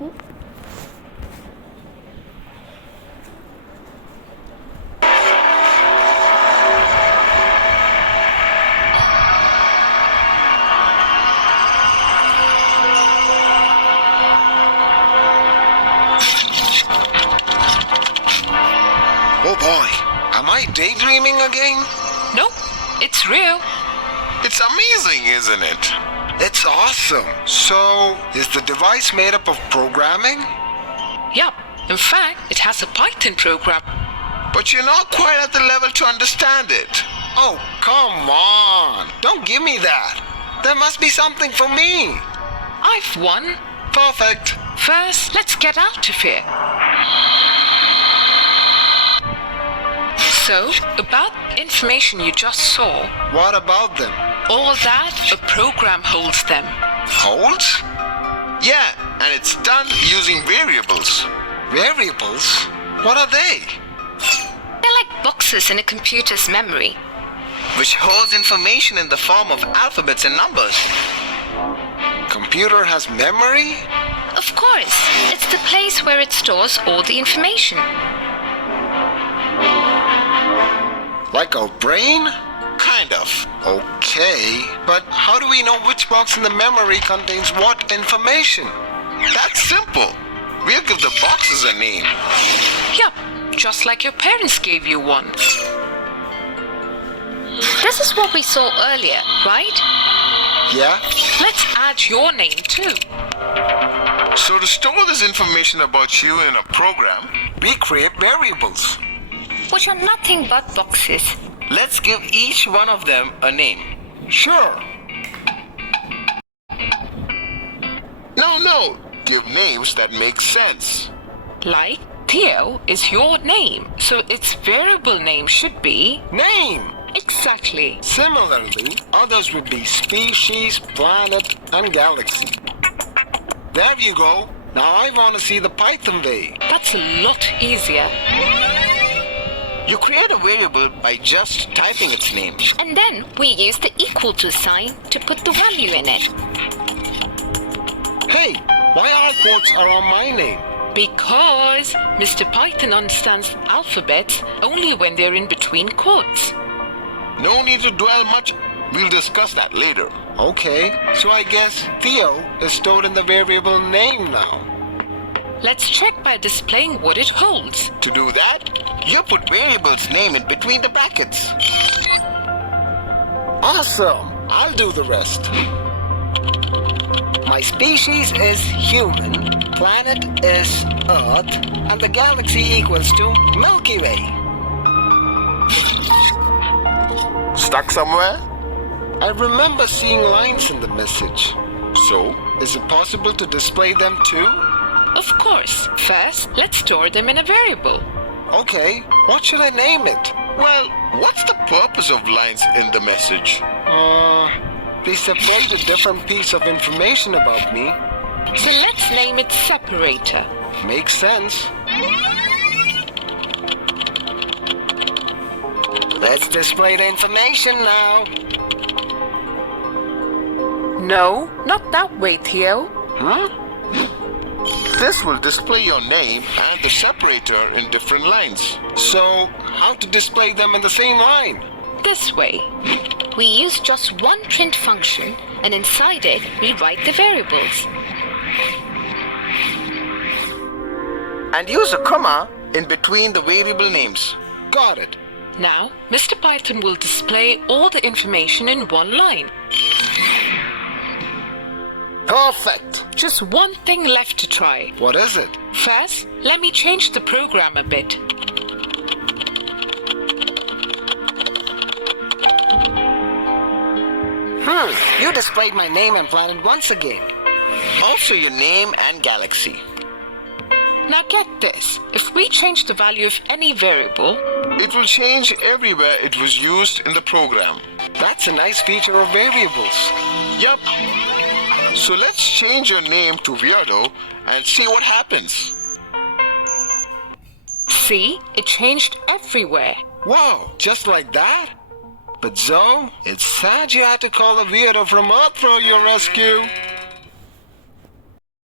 rescue. Oh boy, am I daydreaming again? Nope, it's real. It's amazing, isn't it? It's awesome. So, is the device made up of programming? Yup, in fact, it has a Python program. But you're not quite at the level to understand it. Oh, come on. Don't give me that. There must be something for me. I've won. Perfect. First, let's get out of here. So, about information you just saw, What about them? all that, a program holds them. Holds? Yeah, and it's done using variables. Variables? What are they? They're like boxes in a computer's memory. Which holds information in the form of alphabets and numbers. Computer has memory? Of course, it's the place where it stores all the information. Like our brain? Kind of. Okay, but how do we know which box in the memory contains what information? That's simple. We'll give the boxes a name. Yup, just like your parents gave you one. This is what we saw earlier, right? Yeah? Let's add your name too. So to store this information about you in a program, we create variables. Which are nothing but boxes. Let's give each one of them a name. Sure. No. Give names that make sense. Like, Theo is your name, so its variable name should be... Name! Exactly. Similarly, others would be species, planet, and galaxy. There you go. Now I want to see the Python way. That's a lot easier. You create a variable by just typing its name. And then we use the equal to sign to put the value in it. Hey, why all quotes are on my name? Because Mr. Python understands alphabets only when they're in between quotes. No need to dwell much. We'll discuss that later. Okay, so I guess Theo is stored in the variable name now. Let's check by displaying what it holds. To do that, you put variable's name in between the brackets. Awesome! I'll do the rest. My species is human, planet is Earth, and the galaxy equals to Milky Way. Stuck somewhere? I remember seeing lines in the message. So, is it possible to display them too? Of course. First, let's store them in a variable. Okay, what should I name it? Well, what's the purpose of lines in the message? They separate a different piece of information about me. So let's name it separator. Makes sense. Let's display the information now. No, not that way, Theo. Huh? This will display your name and the separator in different lines. So, how to display them in the same line? This way. We use just one print function, and inside it we write the variables. And use a comma in between the variable names. Got it. Now, Mr. Python will display all the information in one line. Perfect. Just one thing left to try. What is it? First, let me change the program a bit. You displayed my name and planet once again. Also your name and galaxy. Now get this. If we change the value of any variable, it will change everywhere it was used in the program. That's a nice feature of variables. Yup. So let's change your name to Weirdo and see what happens. see, it changed everywhere. Wow, just like that? But Zoe, it's sad you had to call a weirdo from Earth for your rescue.